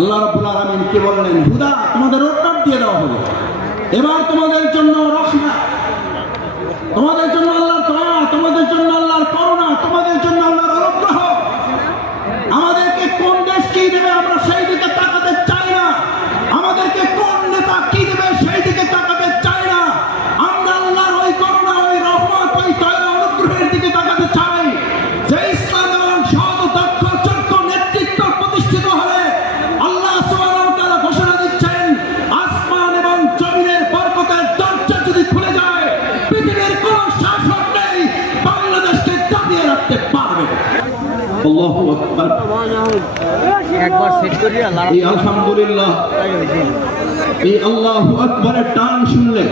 আল্লাহ রাব্বুল আলামিন কি বললেন, হুদা তোমাদের রোডম্যাপ দিয়ে দেওয়া হলো, এবার তোমাদের জন্য রহমত, তোমাদের জন্য আল্লাহর দয়া, তোমাদের জন্য আল্লাহর করুণা, তোমাদের জন্য আল্লাহর অনুগ্রহ। আমাদেরকে কোন দেশ কি দেবে আমরা সেই দিকে তাকাতে চাই না, আমাদেরকে কোন নেতা কি দেবে সেই দিকে তাকাতে চাই না। আমরা আল্লাহর ওই করুণা, ওই রহমত, ওই দয়া অনুগ্রহের দিকে তাকাতে চাই, যে ইসলাম এবং সৎ দক্ষ যোগ্য নেতৃত্ব প্রতিষ্ঠিত হলে আল্লাহ সুবহানাহু ওয়া তাআলা ঘোষণা দিচ্ছেন, আসমান এবং জমিনের বরকতের দরজা যদি খুলে যায়, পৃথিবীর কোন শাসক নেই বাংলাদেশকে দাবিয়ে রাখতে পারবে। আল্লাহু আকবার। একবার সেট করিয়া এই আলহামদুলিল্লাহ, এই আল্লাহু আকবারের টান শুনলে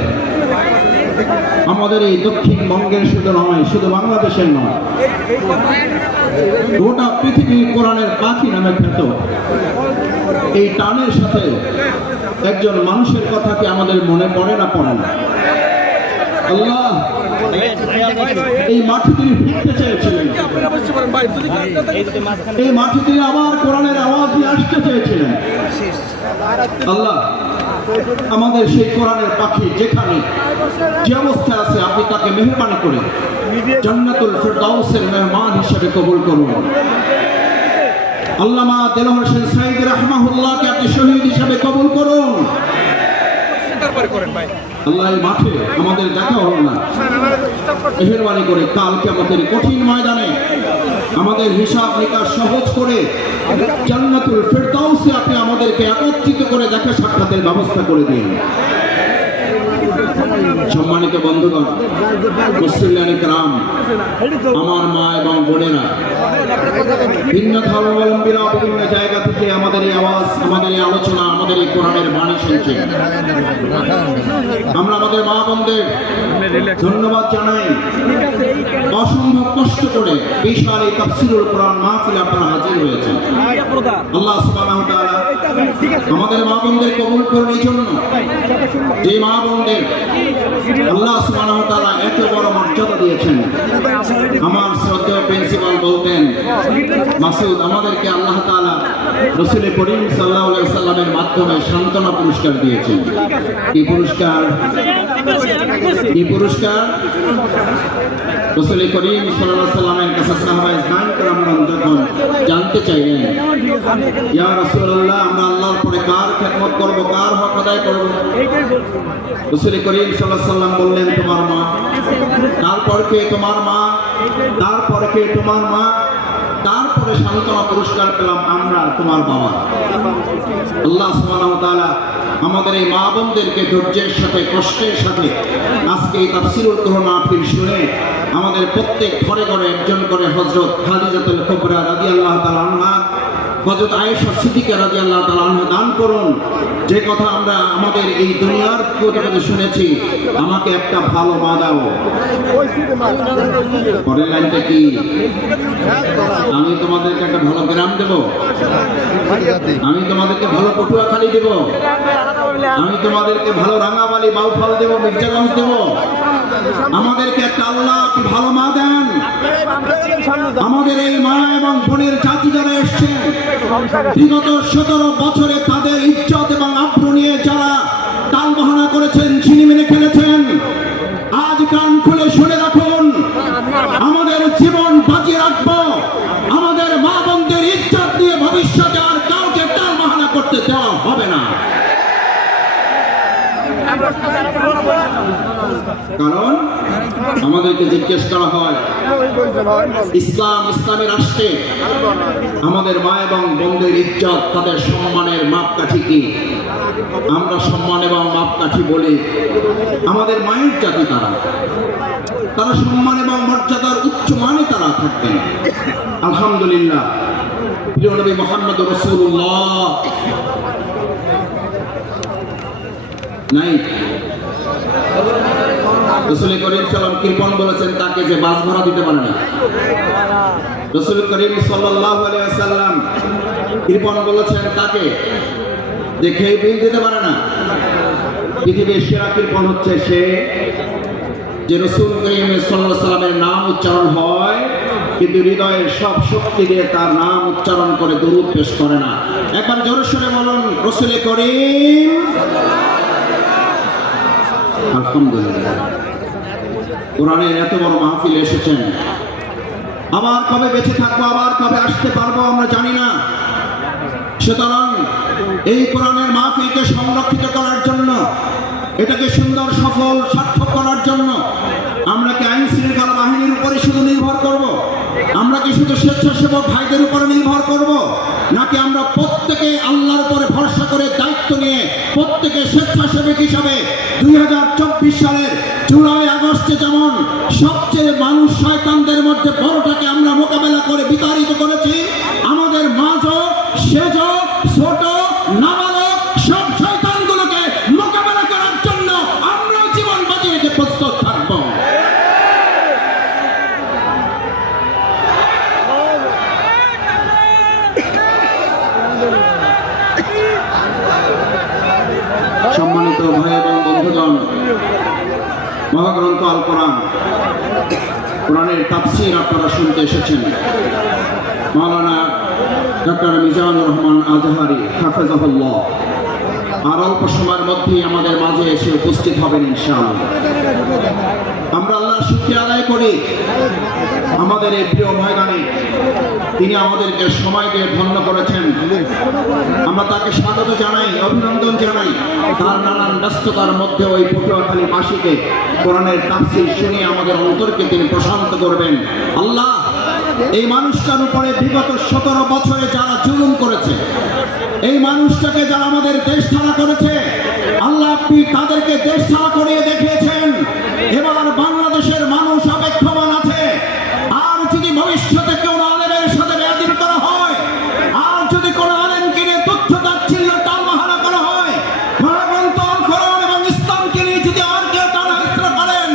আমাদের এই দক্ষিণবঙ্গের শুধু নয়, শুধু বাংলাদেশের নয়, গোটা পৃথিবী কোরআনের পাখি নামে খ্যাত। এই টানের সাথে একজন মানুষের কথা কি আমাদের মনে পড়ে না? পড়ে না? আল্লাহ এই মাঠে তিনি ফিরতে চেয়েছিলেন, এই মাঠে তিনি আবার কোরআনের আওয়াজ দিয়ে আসতে চেয়েছিলেন। আল্লাহ আমাদের সেই কোরআনের পাখি যেখানে যে অবস্থায় আছে, আপনি তাকে মেহরবানি করে জান্নাতুল ফেরদাউসের মেহমান হিসেবে কবুল করুন। আল্লামা দেলোয়ার হোসেন সাঈদী রাহমাহুল্লাহকে আপনি শহীদ হিসেবে কবুল করুন। আল্লাহ এই মাঠে আমাদের দেখা হল না, মেহেরবানি করে কাল কিয়ামতের কঠিন ময়দানে আমাদের হিসাব নিকাশ সহজ করে জান্নাতুল ফেরদাউসে আপনি আমাদেরকে একত্রিত করে দেখা সাক্ষাতের ব্যবস্থা করে দিন। সম্মানিত বন্ধুগণ, মুসলিম کرام, আমার মা এবং বোনেরা, ভিন্ন ধর্মাবলম্বীরা বিভিন্ন জায়গা থেকে আমাদের এই আওয়াজ, আমাদের এই আলোচনা, আমাদের এই কোরআনের বাণী শুনছেন। আমরা আমাদের মা বোনদের ধন্যবাদ জানাই। অসম্ভব কষ্ট করে বিশাল এই তাফসীরুল কোরআন মাহফিলে আপনারা হাজির হয়েছেন। আল্লাহ সুবহানাহু ওয়া তাআলা আমাদের মা বোনদের কবুল করুন। এই জন্য যে মা বোনদের আল্লাহ সুবহানাহু ওয়া তাআলা এত বড় মর্যাদা দিয়েছেন, আমার শ্রদ্ধেয় প্রিন্সিপাল বলতেন, মাসুদ, আমাদেরকে আল্লাহ তাআলা রাসূল করিম সাল্লাল্লাহু আলাইহি ওয়াসাল্লামের মাধ্যমে সান্ত্বনা পুরস্কার দিয়েছেন। কি পুরস্কার? কি পুরস্কার? রাসূল করিম সাল্লাল্লাহু আলাইহি ওয়াসাল্লামের কাছে সাহাবায়ে কেরামগণ যখন জানতে চাইলেন, ইয়া রাসূলুল্লাহ, আমরা আল্লাহর পরে কার খেদমত করব, কার হক আদায় করব? রাসূল করিম সাল্লাল্লাহু আলাইহি ওয়াসাল্লাম বললেন, তোমার মা। তারপর কে? তোমার মা। তারপর কে? তোমার মা। তারপরে সান্ত্বনা পুরস্কার পেলাম আমরা, তোমার বাবা। আল্লাহ সুবহানাহু ওয়া তাআলা আমাদের এই মা বোনদেরকে ধৈর্যের সাথে, কষ্টের সাথে আজকে এই তাফসীরুল কোরআন মাহফিল শুনে আমাদের প্রত্যেক ঘরে ঘরে একজন করে হযরত খাদিজাতুল কুবরা রাদিয়াল্লাহু তাআলা আনহা, হযরত আয়েশা সিদ্দিকা রাদিয়াল্লাহু তাআলা আনহা দান করুন। যে কথা আমরা আমাদের এই দুনিয়ার কথা শুনেছি, আমাকে একটা ভালো মা দাও। পরের লাইনটা কি? আমি তোমাদেরকে একটা ভালো গ্রাম দেব, আমি তোমাদেরকে ভালো পটুয়াখালী দেব, আমি তোমাদেরকে ভালো রাঙামালি, বাউফল দেব, মির্জাগঞ্জ দেব। আমাদেরকে একটা আল্লাহ ভালো মা দেন। আমাদের এই মা এবং বোনের জাতি যারা এসছেন, বিগত 17 বছরে তাদের ইজ্জত এবং আব্রু নিয়ে যারা টালবাহানা করেছেন, ছিনিমিনি খেলেছেন, আজ কান খুলে শুনে রাখুন, আমাদের জীবন বাঁচিয়ে রাখবো। আমাদের মা বোনদের ইজ্জত দিয়ে ভবিষ্যতে আর কাউকে টালবাহানা করতে দেওয়া হবে না। কারণ আমাদেরকে জিজ্ঞেস করা হয়, ইসলামী রাষ্ট্রে আমাদের মা এবং বোনদের ইজ্জত, তাদের সম্মানের মাপকাঠি কি? আমরা সম্মান এবং মাপকাঠি বলি আমাদের মায়ের জাতি, তারা সম্মান এবং মর্যাদার উচ্চ মানে তারা থাকবেন। আলহামদুলিল্লাহ, প্রিয় নবী মুহাম্মদ রাসূলুল্লাহ নাই, রাসূল করিম সাল্লাল্লাহু কৃপণ বলেছেন তাকে যে বাস ভাড়া দিতে পারে না। রাসূল করিম সাল্লাল্লাহু আলাইহি ওয়াসাল্লাম কৃপণ বলেছেন তাকে যে খেয়ে বিল দিতে পারে না। পৃথিবীর সেরা কৃপণ হচ্ছে সে যে রাসূল করিম সাল্লাল্লাহু আলাইহি ওয়াসাল্লামের নাম উচ্চারণ হয় কিন্তু হৃদয়ের সব শক্তি দিয়ে তার নাম উচ্চারণ করে দরুদ পেশ করে না। একবার জোরে সোরে বলুন রাসূল করিম। আলহামদুলিল্লাহ, কোরআনের এত বড় মাহফিল এসেছেন। আবার কবে বেঁচে থাকবো, আবার কবে আসতে পারবো আমরা জানি না। সুতরাং এই কোরআনের মাহফিলকে সংরক্ষিত করার জন্য, এটাকে সুন্দর সফল সার্থক করার জন্য আমরা কি আইন শৃঙ্খলা বাহিনীর উপরে শুধু নির্ভর করব? আমরা কি শুধু স্বেচ্ছাসেবক ভাইদের উপরে নির্ভর করব? নাকি আমরা প্রত্যেকে আল্লাহর উপরে ভরসা করে দায়িত্ব নিয়ে প্রত্যেকে স্বেচ্ছাসেবক হিসাবে 2024 সালের জুলাই আগস্টে যেমন সবচেয়ে মানুষ শয়তানদের মধ্যে বড়টাকে আমরা মোকাবেলা করে বিতাড়িত করেছি, আমাদের মাঝও সেজ ছোট নাবালক সব শয়তানগুলোকে মোকাবেলা করার জন্য আমরা জীবন বাজি রেখে প্রস্তুত থাকবো। সম্মানিত ভাই এবং বন্ধুগণ, মহাগ্রন্থ আল কোরআন, কোরআনের তাফসীর আপনারা শুনতে এসেছেন। মাওলানা ডক্টর মিজানুর রহমান আজহারি হাফেজাহুল্লাহ আর অল্প সময়ের মধ্যেই আমাদের মাঝে এসে উপস্থিত হবেন ইনশাআল্লাহ। আমরা আল্লাহর শুকরিয়া আদায় করি আমাদের এই প্রিয় ময়দানে তিনি আমাদেরকে সময় দিয়ে ধন্য করেছেন। আমরা তাকে স্বাগত জানাই, অভিনন্দন জানাই। তার নানান ব্যস্ততার মধ্যে ওই পটুয়াখালী বাসীকে কোরআনের তাফসীর শুনিয়ে আমাদের অন্তরকে তিনি প্রশান্ত করবেন। আল্লাহ, এই মানুষটার উপরে বিগত 17 বছরে যারা জুলুম করেছে, এই মানুষটাকে যারা আমাদের দেশ ছাড়া করেছে, আল্লাহ আপনি তাদেরকে দেশ ছাড়া করিয়ে দেখিয়েছেন। এবার বাংলাদেশের মানুষ অপেক্ষমান আছে। আর যদি ভবিষ্যতে কেউ আলেমের সাথে বেয়াদবি করা হয়, আর যদি কোনো আলেমকে নিয়ে তথ্য তাচ্ছিল্য টালবাহানা করা হয়, মহাগ্রন্থ আল কোরআন এবং ইসলামকে নিয়ে যদি আর কেউ টালবাহানা করেন,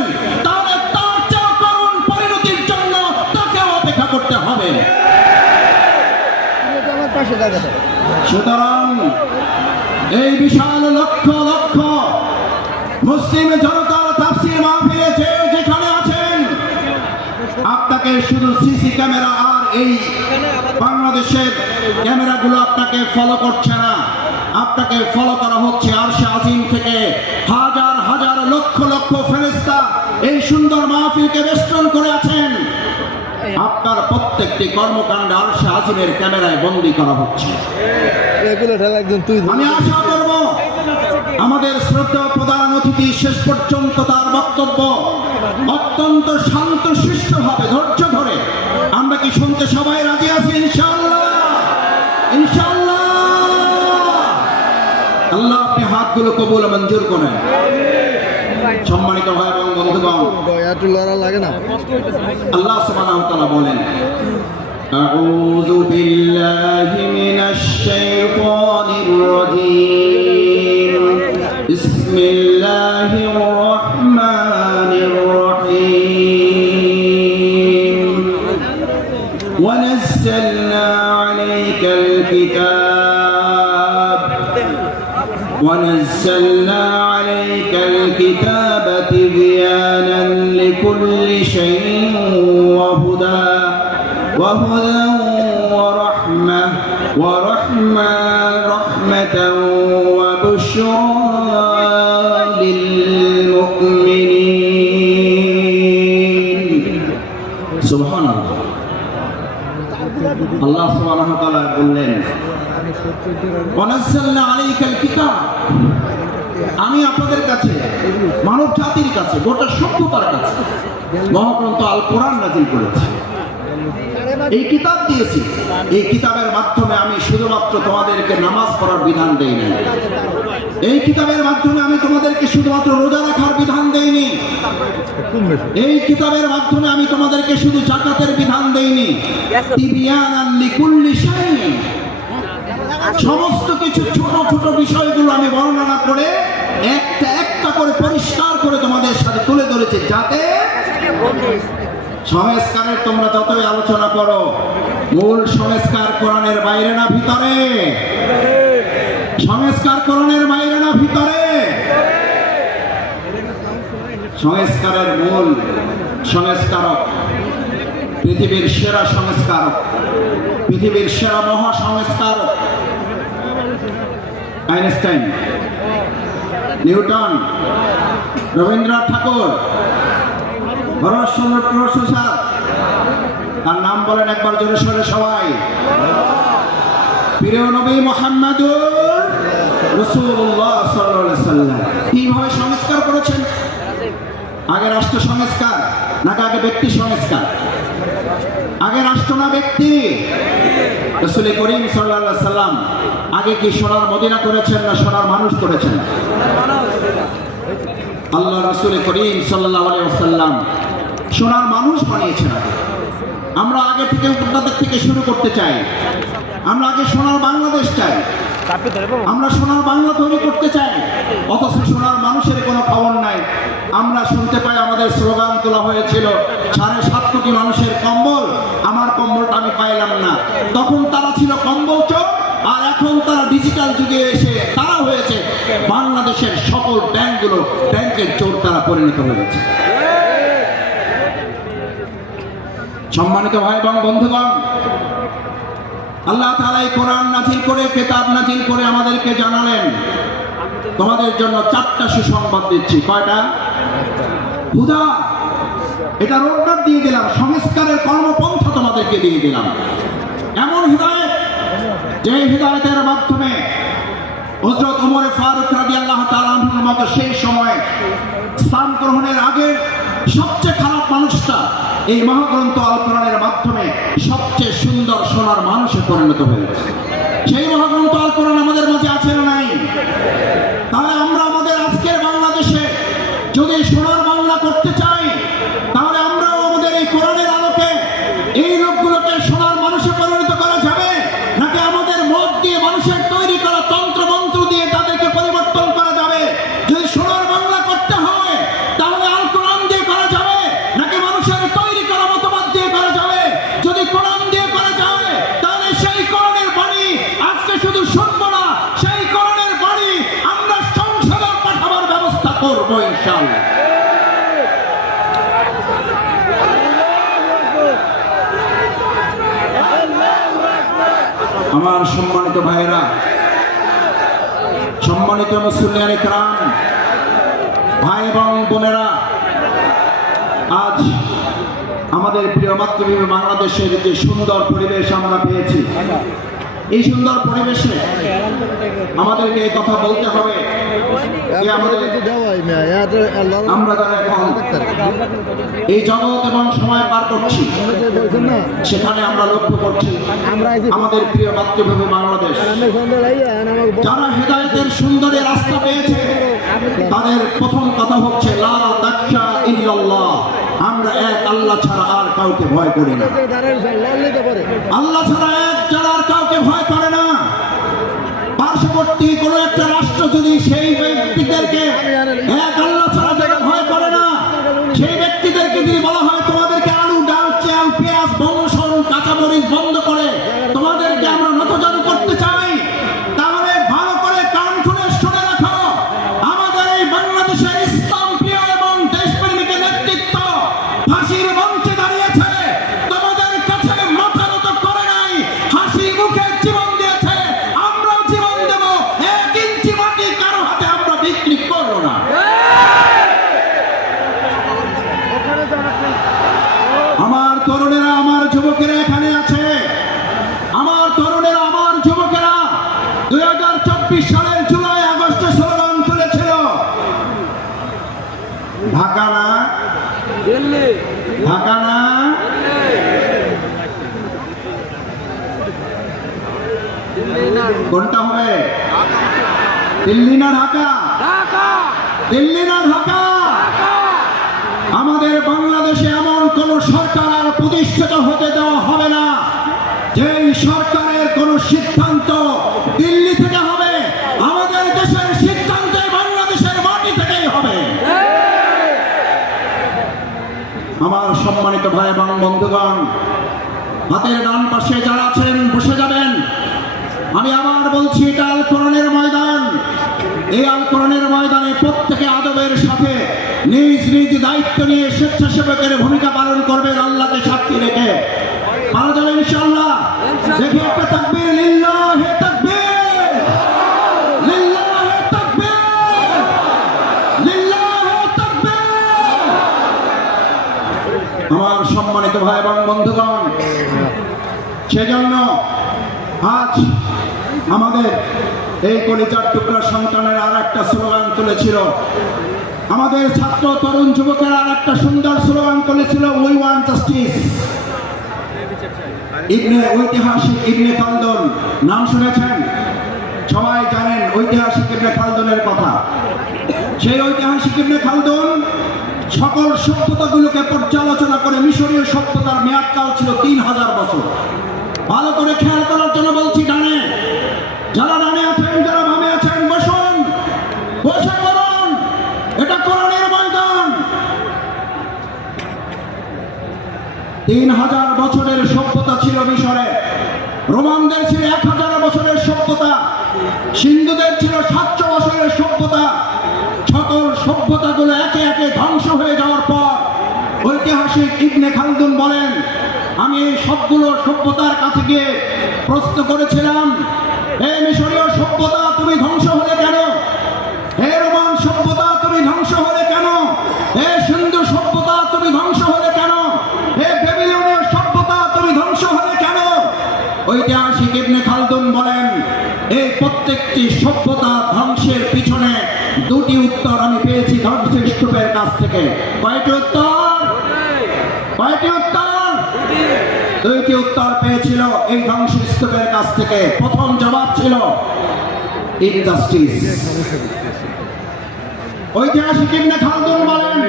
তাহলে তার চেয়ে করুণ পরিণতির জন্য তাকেও অপেক্ষা করতে হবে। সুতরাং এই বিশাল লক্ষ লক্ষ মুসলিম জনতার তাফসীর মাহফিলে যেখানে আছেন, আপনাকে শুধু সিসি ক্যামেরা আর এই বাংলাদেশের ক্যামেরাগুলো আপনাকে ফলো করছে না, আপনাকে ফলো করা হচ্ছে আরশে আজিম থেকে। হাজার হাজার লক্ষ লক্ষ ফেরেশতা এই সুন্দর মাহফিলকে বেষ্টন করে আছেন। আপনার প্রত্যেকটি কর্মকাণ্ড আরশে আজিমের ক্যামেরায় বন্দী করা হচ্ছে। আমি আশা করব আমাদের শ্রদ্ধেয় প্রধান অতিথি শেষ পর্যন্ত তার বক্তব্য অত্যন্ত শান্ত শিষ্টভাবে ধৈর্য ধরে, আমরা কি শুনতে সবাই রাজি আছি? ইনশাআল্লাহ, ইনশাআল্লাহ। আল্লাহ আপনি হাতগুলো কবুল ও মঞ্জুর করেন। সম্মানিত ভাই এবং বন্ধুগণ, আল্লাহ সুবহানাহু ওয়া তাআলা বলেন, আউযু বিল্লাহি মিনাশ শাইতানির রাজীম, বিসমিল্লাহির রাহমানির রাহিম, ওয়া নাযালনা আলাইকাল কিতাব, ونزلنا عليك الكتاب تبيانا لكل شيء وهدى ورحمة وبشرى للمؤمنين. سبحان الله. আল্লাহ সুবহানাহু ওয়া তাআলা বললেন, ওয়ানাজ্জালনা আলাইকাল কিতাব, আমি আপনাদের কাছে, মানব জাতির কাছে, গোটা সভ্যতার কাছে মহাগ্রন্থ আল কোরআন নাযিল করেছি। এই কিতাব দিয়েছি। এই কিতাবের মাধ্যমে আমি শুধুমাত্র তোমাদেরকে নামাজ পড়ার বিধান দেই নাই। এই কিতাবের মাধ্যমে আমি তোমাদেরকে শুধুমাত্র রোজা রাখার বিধান দেইনি। এই কিতাবের মাধ্যমে আমি তোমাদেরকে শুধু যাকাতের বিধান দেইনি। তিবিয়ানান লিকুল্লি শাইইন, সমস্ত কিছু ছোট ছোট বিষয়গুলো আমি বর্ণনা করে একটা একটা করে পরিষ্কার করে তোমাদের সাথে তুলে ধরেছি, যাতে সংস্কারের তোমরা যতই আলোচনা করো, মূল সংস্কার কোরআনের বাইরে না ভিতরে? সংস্কার কোরআনের বাইরে না ভিতরে? সংস্কারের মূল সংস্কারক পৃথিবীর সেরা সংস্কারক, পৃথিবীর সেরা মহা সংস্কারক আইনস্টাইন, নিউটন, রবীন্দ্রনাথ ঠাকুর, ভরতচন্দ্র প্রসাদ, তার নাম বলেন একবার জোরে সোরে সবাই। প্রিয় নবী মুহাম্মদুর রাসূলুল্লাহ সাল্লাল্লাহু আলাইহি ওয়াসাল্লাম কিভাবে সংস্কার করেছেন? আগে রাষ্ট্র সংস্কার নাকি আগে ব্যক্তি সংস্কার? আগে রাষ্ট্র না ব্যক্তি? রাসূল করিম সাল্লাল্লাহু আলাইহি ওয়াসাল্লাম আগে কি সোনার মদিনা করেছেন না সোনার মানুষ করেছেন? আল্লাহ রাসূল করিম সাল্লাল্লাহু আলাইহি ওয়াসাল্লাম সোনার মানুষ বানিয়েছেন। আমরা আগে থেকে আপনাদের থেকে শুরু করতে চাই। আমরা আগে সোনার বাংলাদেশ চাই, আমরা সোনার বাংলা তৈরি করতে চাই, অথচ সোনার মানুষের কোনো খবর নাই। আমরা শুনতে পাই আমাদের স্লোগান তোলা হয়েছিল 7.5 কোটি মানুষের কম্বল, আমার কম্বলটা আমি পাইলাম না। তখন তারা ছিল কম্বল চোর, আর এখন তারা ডিজিটাল যুগে এসে তারা হয়েছে বাংলাদেশের সকল ব্যাংকগুলো ব্যাংকের চোর তারা পরিণত হয়েছে। সম্মানিত ভাই এবং বন্ধুগণ, আল্লাহ তাআলা এই কোরআন নাযিল করে, কিতাব নাযিল করে আমাদেরকে জানালেন তোমাদের জন্য 4টা সুসংবাদ দিচ্ছি। কয়টা? হুদা, এটা রোডম্যাপ দিয়ে দিলাম, সংস্কারের কর্মপন্থা তোমাদেরকে দিয়ে দিলাম। এমন হিদায়াত যে হিদায়াতের মাধ্যমে হযরত ওমর ফারুক রাদিয়াল্লাহু তাআলা আনহুর মতো সেই সময় ইসলাম গ্রহণের আগে সবচেয়ে খারাপ মানুষটা এই মহাগ্রন্থ আল কোরআনের মাধ্যমে সবচেয়ে সুন্দর সোনার মানুষে পরিণত হয়েছে। সেই মহাগ্রন্থ আল কোরআন আমাদের মাঝে আছে না নাই? তাহলে আমরা আমাদের আজকের বাংলাদেশে যদি সোনার বাংলা করতে চাই, তাহলে আমরাও আমাদের এই কোরআনের আলোকে এই লোকগুলোকে সোনার মানুষে পরিণত করা যাবে, নাকি আমাদের মত দিয়ে মানুষের তৈরি করা তন্ত্র মন্ত্র দিয়ে তাদেরকে পরিবর্তন করা যাবে? যদি সোনার বাংলা করতে হয় তাহলে আল কোরআন দিয়ে করা যাবে, নাকি মানুষের তৈরি করা মতবাদ দিয়ে করা যাবে? যদি কোরআন দিয়ে করা যায় তাহলে সেই কোরআনের বাণী আজকে শুধু শুনবো না, সেই কোরআনের বাণী আমরা সংসদে পাঠাবার ব্যবস্থা করবো ইনশাআল্লাহ। আমার সম্মানিত ভাইরা, সম্মানিত মুসলিয়ানে কেরাম, ভাই এবং বোনেরা, আজ আমাদের প্রিয় মাতৃভূমি বাংলাদেশের যে সুন্দর পরিবেশ আমরা পেয়েছি, এই সুন্দর পরিবেশে আমাদেরকে এই কথা বলতে হবে যে আমরা যারা এখন এই জগৎ এবং সময় পার করছি, সেখানে আমরা লক্ষ্য করছি আমাদের প্রিয় মাতৃভূমি বাংলাদেশ যারা হেদায়েতের সুন্দরী রাস্তা পেয়েছে, তাদের প্রথম কথা হচ্ছে লা তাখশা ইল্লাল্লাহ, আমরা এক আল্লাহ ছাড়া আর কাউকে ভয় করি না। আল্লাহ ছাড়া এক যারা আর কাউকে ভয় করে না। পার্শ্ববর্তী কোন একটা রাষ্ট্র যদি সেই ব্যক্তিদেরকে এক আল্লাহ ছাড়া যারা ভয় করে না, সেই ব্যক্তিদেরকে যদি বলা হয় তোমাদেরকে আলু, ডাল, চাল, পেঁয়াজ, বংশন, কাঁচামরিচ বন্ধ করে তোমাদেরকে আমরা নতজানু করতে চাই, তাহলে ভালো করে কান খুলে শুনে রাখো, আমাদের এই বাংলাদেশের ইসলাম প্রিয় এবং দেশপ্রেমিকের নেতৃত্ব ফাঁসির মঞ্চে দাঁড়িয়েছে, তোমাদের কাছে মাথা নত করে নাই, হাসি মুখে জীবন দিয়েছে। আমরাও জীবন দেব, 1 ইঞ্চি মাটি কারো হাতে আমরা বিক্রি করবো না। আমার তরুণেরা, আমার যুবকেরা এখানে আছে, আমার তরুণেরা, আমার যুবকেরা 2024 সালের জুলাই আগস্টে স্লোগান তুলেছিল, ঢাকা না দিল্লি, ঢাকা না কোনটা হবে? দিল্লি না ঢাকা? দিল্লি না ঢাকা? আমাদের বাংলাদেশে এমন কোন সরকার আর প্রতিষ্ঠিত হতে দেওয়া হবে না যেই সরকারের কোন সিদ্ধান্ত দিল্লি থেকে হবে। আমাদের দেশের সিদ্ধান্ত বাংলাদেশের মাটি থেকেই হবে। আমার সম্মানিত ভাই এবং বন্ধুগণ, হাতের ডান পাশে যারা আছেন বসে যাবেন। আমি আবার বলছি, এটা আল কোরআনের ময়দান। এই আল কোরআনের ময়দানে প্রত্যেকে আদবের সাথে নিজ নিজ দায়িত্ব নিয়ে স্বেচ্ছাসেবকের ভূমিকা পালন করবেন আল্লাহকে সাক্ষী রেখে। পারা যাবে ইনশাআল্লাহ। দেখি একটা তাকবীর, লিল্লাহি তাকবীর, লিল্লাহি তাকবীর, লিল্লাহি তাকবীর। আমার সম্মানিত ভাই এবং বন্ধুগণ, সেজন্য আজ আমাদের এই কলিজার টুকরা সন্তানের আর একটা স্লোগান তুলেছিল, আমাদের ছাত্র তরুণ যুবকের আর একটা সুন্দর স্লোগান তুলেছিল, উই ওয়ান্ট জাস্টিস। ঐতিহাসিক ইবনে খালদুন নাম শুনেছেন, সবাই জানেন ঐতিহাসিক ইবনে খালদুনের কথা। সেই ঐতিহাসিক ইবনে খালদুন সকল সভ্যতাগুলোকে পর্যালোচনা করে, মিশরীয় সভ্যতার মেয়াদকাল ছিল 3000 বছর। ভালো করে খেয়াল করার জন্য বলছি, ডানে যারা ডানে আছেন, যারা বামে আছেন, বসুন, বসে পড়ুন, এটা কোরআনের ময়দান। 3000 বছরের সভ্যতা ছিল মিশরে, রোমানদের ছিল 1000 বছরের সভ্যতা, সিন্ধুদের ছিল 700 বছরের সভ্যতা। সকল সভ্যতাগুলো একে একে ধ্বংস হয়ে যাওয়ার পর ঐতিহাসিক ইবনে খালদুন বলেন, আমি এই সবগুলো সভ্যতার কাছে গিয়ে প্রশ্ন করেছিলাম, হে মিশরীয় সভ্যতা তুমি ধ্বংস হলে কেন? হে রোমান সভ্যতা তুমি ধ্বংস হলে কেন? হে সিন্ধু সভ্যতা তুমি ধ্বংস হলে কেন? হে বেবিলনীয় সভ্যতা তুমি ধ্বংস হলে কেন? ঐতিহাসিক ইবনে খালদুন বলেন, এই প্রত্যেকটি সভ্যতা ধ্বংসের পিছনে দুটি উত্তর আমি পেয়েছি ধ্বংসস্তূপের কাছ থেকে। কয়টি উত্তর? কয়টি উত্তর? দুইটি উত্তর পেয়েছিল এই ধ্বংসস্তূপের কাছ থেকে। প্রথম জবাব ছিল ইনজাস্টিস। ঐতিহাসিক ইবনে খালদুন বলেন,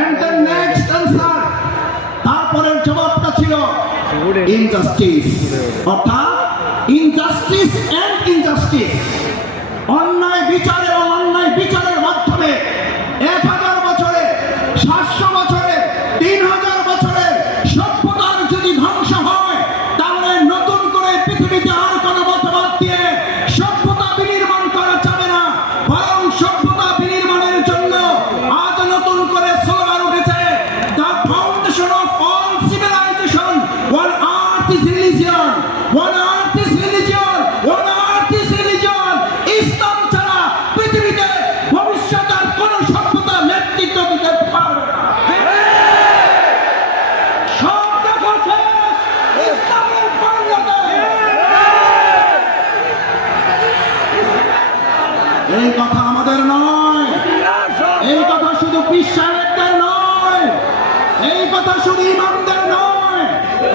and the next answer, তারপরের জবাবটা ছিল ইনজাস্টিস, অর্থাৎ ইনজাস্টিস এন্ড ইনজাস্টিস, অন্যায় বিচার এবং অন্যায় বিচারের মাধ্যমে 1000 বছরে, 700 বছরে, 3000 বছরে সভ্যতার যদি ধ্বংস হয়, তাহলে নতুন করে পৃথিবীতে আর কোনো মতবাদ দিয়ে সভ্যতা বিনির্মাণ করা যাবে না। বরং সভ্যতা বিনির্মাণের জন্য আজ নতুন করে স্লোগান উঠেছে, the foundation of all civilization, one earth is religion, one earth is religion, one earth is religion. ইসলাম ছাড়া পৃথিবীতে ভবিষ্যতে আর কোনো সভ্যতা নেতৃত্ব দিতে পারবে না। সব দেখা শেষ ইসলামের বাংলাতে। এই কথা আমাদের নয়, এই কথা শুধু পীর সাহেবদের নয়, এই কথা শুধু ইমামদের নয়,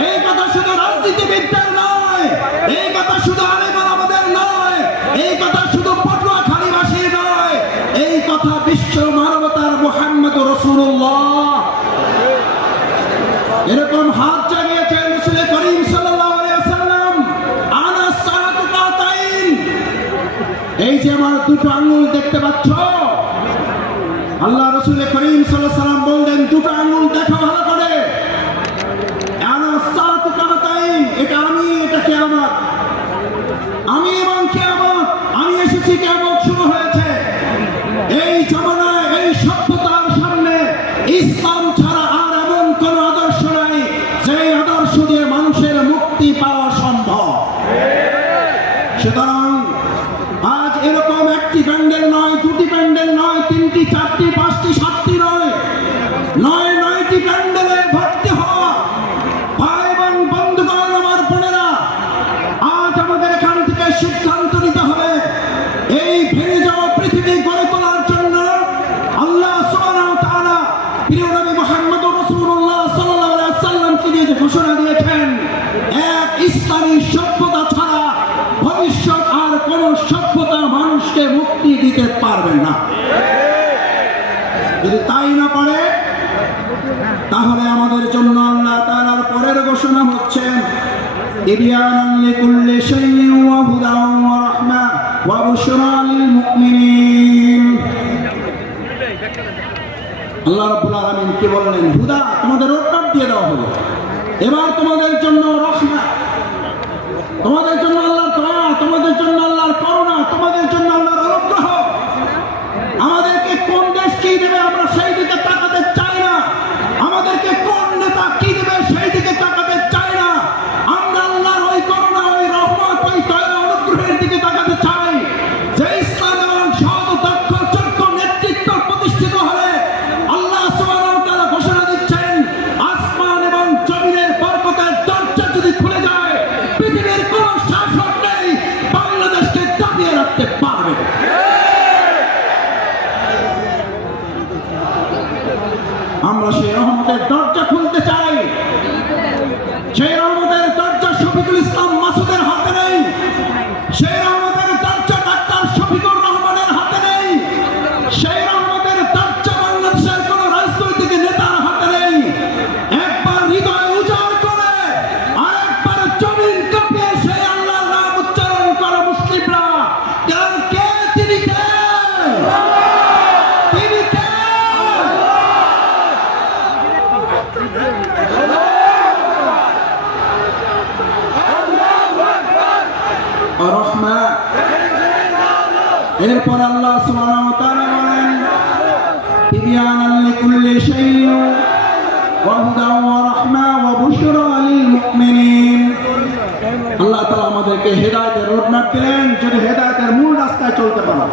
এই কথা শুধু রাজনীতিবিদদের নয়, এই কথা শুধু আলেম ওলামাদের নয়, এই কথা শুধু পটুয়াখালীবাসীর নয়, এই কথা বিশ্ব মানবতার মুহাম্মদুর রাসূলুল্লাহ। এরকম হাত জাগিয়েছেন রাসূল করিম সাল্লাল্লাহু আলাইহি ওয়াসাল্লাম, আনা সাআতু কাতাইন। এই যে আমার দুটো আঙ্গুল দেখতে পাচ্ছ, আল্লাহ রাসূল করিম সাল্লাল্লাহু আলাইহি ওয়াসাল্লাম বললেন, দুটো আঙ্গুল দেখো ভালো করে, আনা সাআতু কাতাইন, এটা আমি, এটা কিয়ামত, আমি এবং কিয়ামত, আমি এসেছি, কিয়ামত শুরু হয়েছে। এই জামানায়, এই সভ্যতার সামনে ইসলাম ছাড়া আর এমন কোন আদর্শ নাই যে আদর্শ দিয়ে মানুষের মুক্তি পাওয়া সম্ভব। সুতরাং আজ এরকম একটি প্যান্ডেল নয়, দুটি প্যান্ডেল নয়, 3টি, 4টি, 5টি, 7টি নয়, 9টি প্যান্ডেলে ভর্তি হওয়া ভাই এবং বন্ধুগণ, আমার বোনেরা, আজ আমাদের এখান থেকে সিদ্ধান্ত নিতে হবে, এই ভেঙে যাওয়া পৃথিবী গড়ে তোলার জন্য আল্লাহ সুবহানাহু ওয়া তাআলা প্রিয় নবী মুহাম্মদুর রাসূলুল্লাহ সাল্লাল্লাহু আলাইহি ওয়াসাল্লামকে দিয়ে যে ঘোষণা দিয়েছেন, এক ইসলামী সভ্যতা ছাড়া ভবিষ্যৎ আর কোন সভ্যতা মানুষকে মুক্তি দিতে পারবে না। যদি তাই না পারে, তাহলে আমাদের জন্য আল্লাহ তাআলার পরের ঘোষণা হচ্ছে, ইবয়ানান লিকুল্লি শাইইন ওয়া হুদান ওয়া রাহমা ওয়া বুশরা লিল মুমিনিন। আল্লাহ রাব্বুল আলামিন কি বললেন? হুদা, তোমাদের রোডম্যাপ দিয়ে দেওয়া হলো, এবার তোমাদের জন্য রহমত, তোমাদের জন্য আল্লাহর দয়া, তোমাদের জন্য আল্লাহর করুণা, তোমাদের জন্য আল্লাহর অনুগ্রহ। আমাদেরকে কোন দেশ কি দেবে আমরা সেই আমরা সেই রহমতের দরজা খুলতে চাই। সেই রহমতের দরজা শফিকুল ইসলাম মাসুদের হাতে নেই, সেই রহমতের দরজা ডাক্তার শফিকুর রহমানের হাতে নেই, সেই রহমতের দরজা বাংলাদেশের কোন রাজনৈতিক নেতার হাতে নেই। একবার হৃদয় উজাড় করে আরেকবার জমিন কাঁপিয়ে সেই আল্লাহর নাম উচ্চারণ করে মুসলিমরা, কারণ কে তিনি কে? তিনি কে? রহমান। এরপর আল্লাহ সুবহানাহু ওয়া তাআলা বলেন তিবিয়ানান লিকুল্লি শাইইন ওয়া হুদান ওয়া রাহমা ওয়া বুশরা লিল মুমিনিন। আল্লাহ তাআলা আমাদেরকে হেদায়েতের রোডম্যাপ দিলেন, যদি হেদায়েতের মূল রাস্তায় চলতে পারো,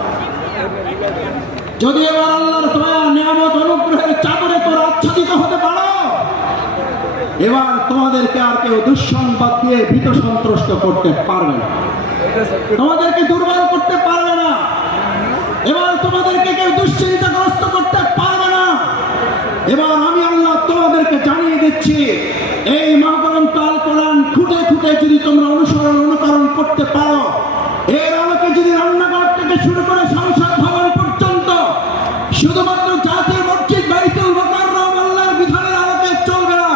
যদি এবার আল্লাহর দয়া নিয়ামত অনুগ্রহের চাদরে তোমরা আচ্ছাদিত হতে পারো, এবার তোমাদেরকে আর কেউ দুঃসংবাদ দিয়ে ভীত সন্ত্রস্ত করতে পারবে না, তোমাদেরকে দুর্বল করতে পারবে না, এবার তোমাদেরকে কেউ দুশ্চিন্তাগ্রস্ত করতে পারবে না। এবার আমি আল্লাহ তোমাদেরকে জানিয়ে দিচ্ছি, এই মহাগ্রন্থ আল কোরআন খুঁটে খুঁটে যদি তোমরা অনুকরণ করতে পারো, এর আলোকে যদি রান্নাঘর থেকে শুরু করে সংসদ ভবন পর্যন্ত শুধুমাত্র জাতীয় মসজিদ বাইতুল মুকাররম আল্লাহর বিধানের আলোকে চলবে না,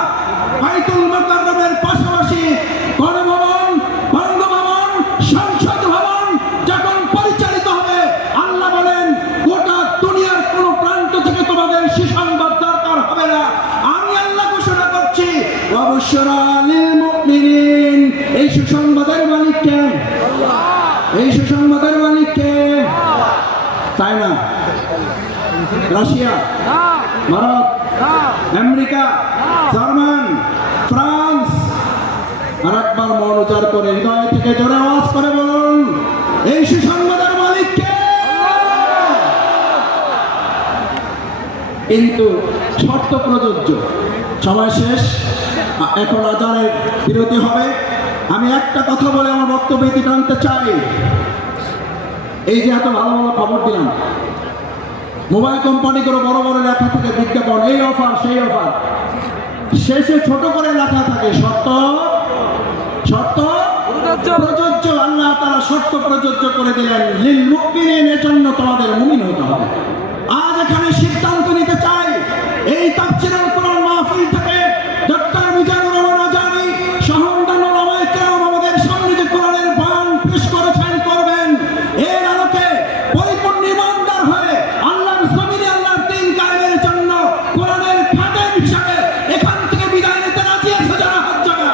বাইতুল মুকাররমের পাশাপাশি গণভবন, বঙ্গভবন, সংসদ ভবন যখন পরিচালিত হবে, আল্লাহ বলেন গোটা দুনিয়ার কোন প্রান্ত থেকে তোমাদের সুসংবাদ দরকার হবে না। আমি আল্লাহ ঘোষণা করছি ওয়াবশরা লিল মুমিনিন। এই সুসংবাদের মালিক কে? এই সুসংবাদের মালিক কে? China, Russia, Bharat, America, German, France? আর একবার মন উজাড় করে হৃদয় থেকে জোরে আওয়াজ করে বলুন, এই সুসংবাদের মালিক কে? কিন্তু শর্ত প্রযোজ্য। সময় শেষ, এখন আজানের বিরতি হবে। আমি একটা কথা বলে আমার বক্তব্য ইতি টানতে চাই। এই যে এত ভালো ভালো খবর দিলাম, মোবাইল কোম্পানিগুলো বড় বড় লেখা থাকে বিজ্ঞাপন, এই অফার সেই অফার, শেষে ছোট করে লেখা থাকে শর্ত প্রযোজ্য। আল্লাহ তাআলা শর্ত প্রযোজ্য করে দিলেন লিল মুমিনিন, এর জন্য তোমাদের মুমিন হতে হবে। আজ এখানে সিদ্ধান্ত নিতে চাই, এই তাফসীরুল কোরআন মাহফিল থেকে ডক্টর মিজানুর রহমান আজারী সহ অন্যান্য ওলামায়ে কেরাম আমাদের সামনে যে কোরআনের বয়ান পেশ করেছেন করবেন, এর আলোকে পরিপূর্ণ ঈমানদার হয়ে আল্লাহর জমিনে আল্লাহর দ্বীন কায়েমের জন্য কোরআনের খাদেম হিসাবে এখান থেকে বিদায় নিতে রাজি আছে যারা? হাত জাগা।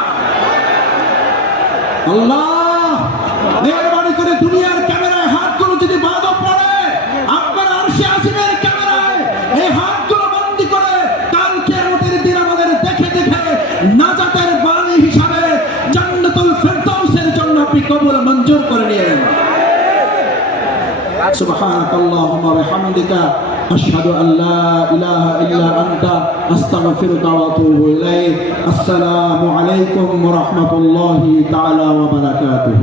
আল্লাহ মেহরবানি করে দুনিয়ার ক্যামেরায় হাতগুলো যদি বাঁধা পড়ে, আপনার আরশে আজিমের ক্যামেরায় এই হাতগুলো বন্দী করে কাল কিয়ামতের দিন আমাদের দেখে দেখে নাজাতের বাণী হিসাবে জান্নাতুল ফেরদাউসের জন্য আপনি কবুল মঞ্জুর করে নিয়েন। সুবহানাকাল্লাহুম্মা ওয়া বিহামদিকা আশহাদু আল্লা ইলাহা ইল্লা আনতা আস্তাগফিরুকা ওয়া আতুবু ইলাইক। আসসালামু আলাইকুম ওয়া রাহমাতুল্লাহি তাআলা ওয়া বারাকাতুহু।